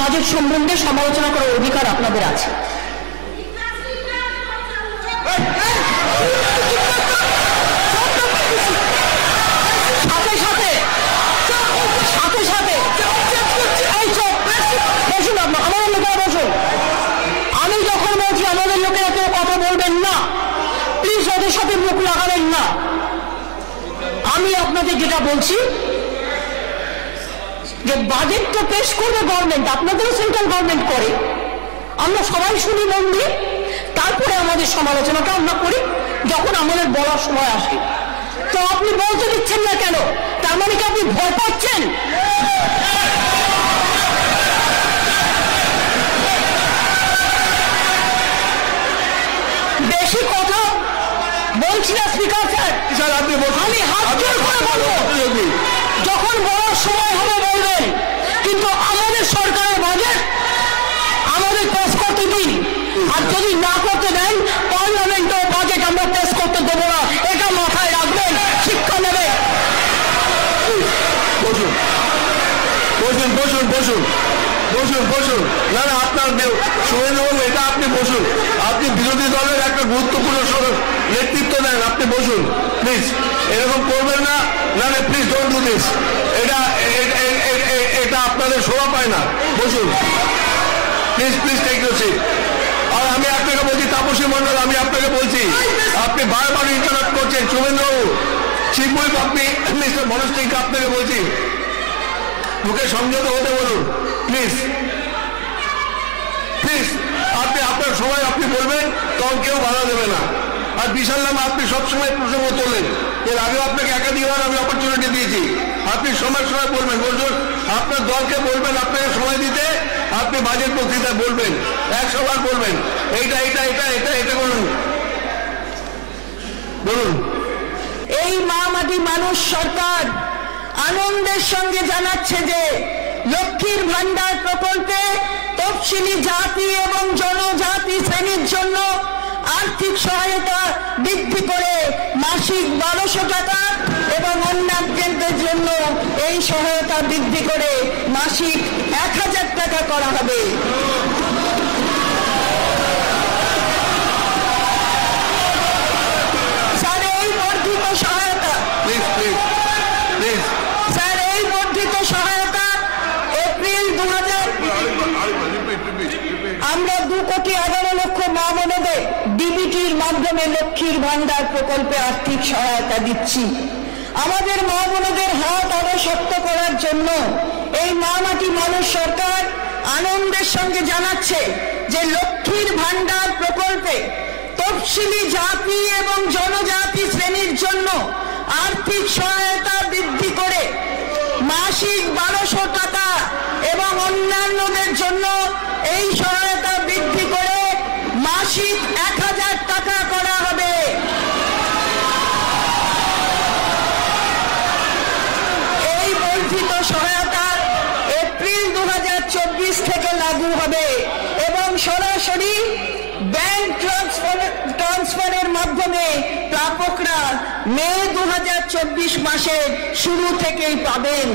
Budget সম্বন্ধে সমালোচনা করার অধিকার আপনাদের আছে। সাথে সাথে বসুন, আমাদের লোকেরা বসুন। আমি যখন বলছি আমাদের লোকেরা কেউ কথা বলবেন না, প্লিজ ওদের সাথে মুখ লাগাবেন না। আমি আপনাদের যেটা বলছি যে বাজেট তো পেশ করবে গভর্নমেন্ট, আপনাদেরও সেন্ট্রাল গভর্নমেন্ট করে, আমরা সবাই শুনি মন দিয়ে, তারপরে আমাদের সমালোচনাটা আমরা করি যখন আমাদের বলার সময় আসে। তো আপনি বলতে দিচ্ছেন না কেন? তার মানে কি আপনি ভয় পাচ্ছেন? বেশি কথা বলছি না স্পিকার স্যার, আমি হাত জোর করে বলবো, যখন বলার সময় হবে বলবেন, কিন্তু আমাদের সরকারের বাজেট আমাদের পেশ করতে দিন। আর যদি না করতে দেন, পার্লামেন্টের বাজেট আমরা পেশ করতে দেবো না, এটা মাথায় রাখবেন, শিক্ষা নেবে। বসুন বসুন বসুন বসুন বসুন বসুন। না না, আপনার শুভেন্দুবাবু, এটা আপনি বসুন। আপনি বিরোধী দলের একটা গুরুত্বপূর্ণ নেতৃত্ব দেন, আপনি বসুন প্লিজ। এরকম করবেন না, না না প্লিজ ডোন্ট ডু দিস। এটা আপনাদের শোভা পায় না, বসুন please please take your seat. আর আমি আপনাকে বলছি, তাপসী মণ্ডল, আমি আপনাকে বলছি, আপনি বারবার ইন্টারাপ্ট করছেন। শুভেন্দুবাবু, চিফ হুইপ আপনি মিস্টার মনোজ সিংকে আপনাকে বলছি, মুখে সংযত হতে বলুন প্লিজ প্লিজ। আপনি আপনার সময় আপনি বলবেন, তখন কেউ বাধা দেবে না। আর বিশাল নামে আপনি সবসময় প্রসঙ্গ তোলেন, এর আগেও আপনাকে একাধিকবার আমি অপরচুনিটি দিয়েছি। আপনি সময় সময় বলবেন, বলুন আপনার দলকে বলবেন আপনাকে সময় দিতে, আপনি বাজেট বক্তৃতায় বলবেন, 100 বার বলবেন এইটা এটা এটা এটা এটা বলুন বলুন। এই মা মাটি মানুষ সরকার আনন্দের সঙ্গে জানাচ্ছে যে লক্ষ্মীর ভান্ডার প্রকল্পে তফসিলি জাতি এবং জনজাতি শ্রেণীর জন্য আর্থিক সহায়তা বৃদ্ধি করে মাসিক 1200 টাকা এবং অন্যান্যদের জন্য এই সহায়তা বৃদ্ধি করে মাসিক 1000 টাকা করা হবে। স্যার, এই বর্ধিত সহায়তা স্যার এই বর্ধিত সহায়তা এপ্রিল 2000 আমরা 2,11,00,000 মা বোনদের ডিবিটির মাধ্যমে লক্ষ্মীর ভান্ডার প্রকল্পে আর্থিক সহায়তা দিচ্ছি। আমাদের মা বোনদের হাত আরো শক্ত করার জন্য এই মা মাটি মানুষ সরকার আনন্দের সঙ্গে জানাচ্ছে যে লক্ষ্মীর ভান্ডার প্রকল্পে তফসিলি জাতি এবং জনজাতি শ্রেণীর জন্য আর্থিক সহায়তা বৃদ্ধি করে মাসিক 1200 টাকা এবং অন্যান্যদের জন্য এই সহায়তা বৃদ্ধি করে মাসিক 1000 টাকা করা হবে। এই বর্ধিত সহায়তা এপ্রিল 2024 থেকে লাগু হবে এবং সরাসরি ব্যাংক ট্রান্সফারের মাধ্যমে প্রাপকরা মে 2024 মাসের শুরু থেকেই পাবেন।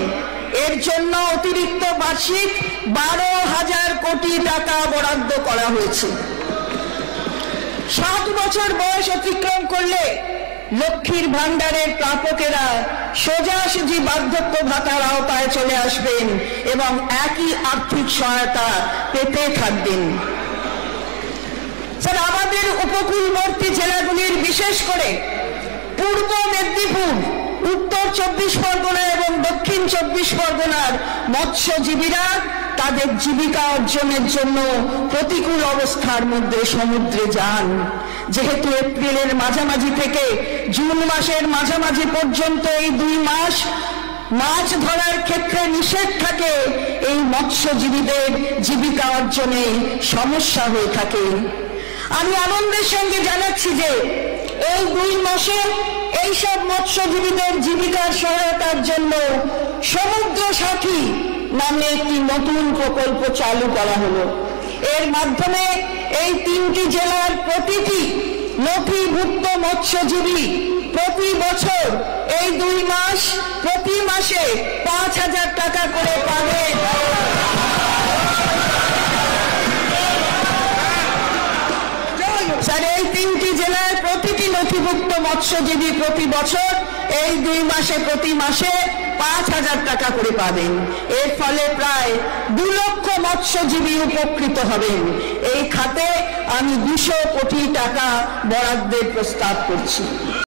এর জন্য অতিরিক্ত বার্ষিক 12,000 কোটি টাকা বরাদ্দ করা হয়েছে। 7 বছর বয়স অতিক্রম করলে লক্ষ্মীর ভান্ডারের প্রাপকেরা সোজাসুজি বার্ধক্য ভাতার আওতায় চলে আসবেন এবং একই আর্থিক সহায়তা পেতে থাকবেন। স্যার, আমাদের উপকূলবর্তী জেলাগুলির বিশেষ করে পূর্ব মেদিনীপুর, উত্তর 24 পরগনা এবং দক্ষিণ 24 পরগনার মৎস্যজীবীরা তাদের জীবিকা অর্জনের জন্য প্রতিকূল অবস্থার মধ্যে সমুদ্রে যান। যেহেতু এপ্রিলের মাঝামাঝি থেকে জুন মাসের মাঝামাঝি পর্যন্ত এই 2 মাস মাছ ধরার ক্ষেত্রে নিষেধ থাকে, এই মৎস্যজীবীদের জীবিকা অর্জনে সমস্যা হয়ে থাকে। আমি আনন্দের সঙ্গে জানাচ্ছি যে এই 2 মাসে এইসব মৎস্যজীবীদের জীবিকার সহায়তার জন্য সমুদ্র সাথী নামে একটি নতুন প্রকল্প চালু করা হলো। এর মাধ্যমে এই 3টি জেলার প্রতিটি নথিভুক্ত মৎস্যজীবী প্রতি বছর এই 2 মাস প্রতি মাসে 5,000 টাকা করে পাবেন। নথিভুক্ত মৎস্যজীবী প্রতি বছর এই 2 মাসে প্রতি মাসে 5,000 টাকা করে পাবেন। এর ফলে প্রায় 2 লক্ষ মৎস্যজীবী উপকৃত হবেন। এই খাতে আমি 200 কোটি টাকা বরাদ্দের প্রস্তাব করছি।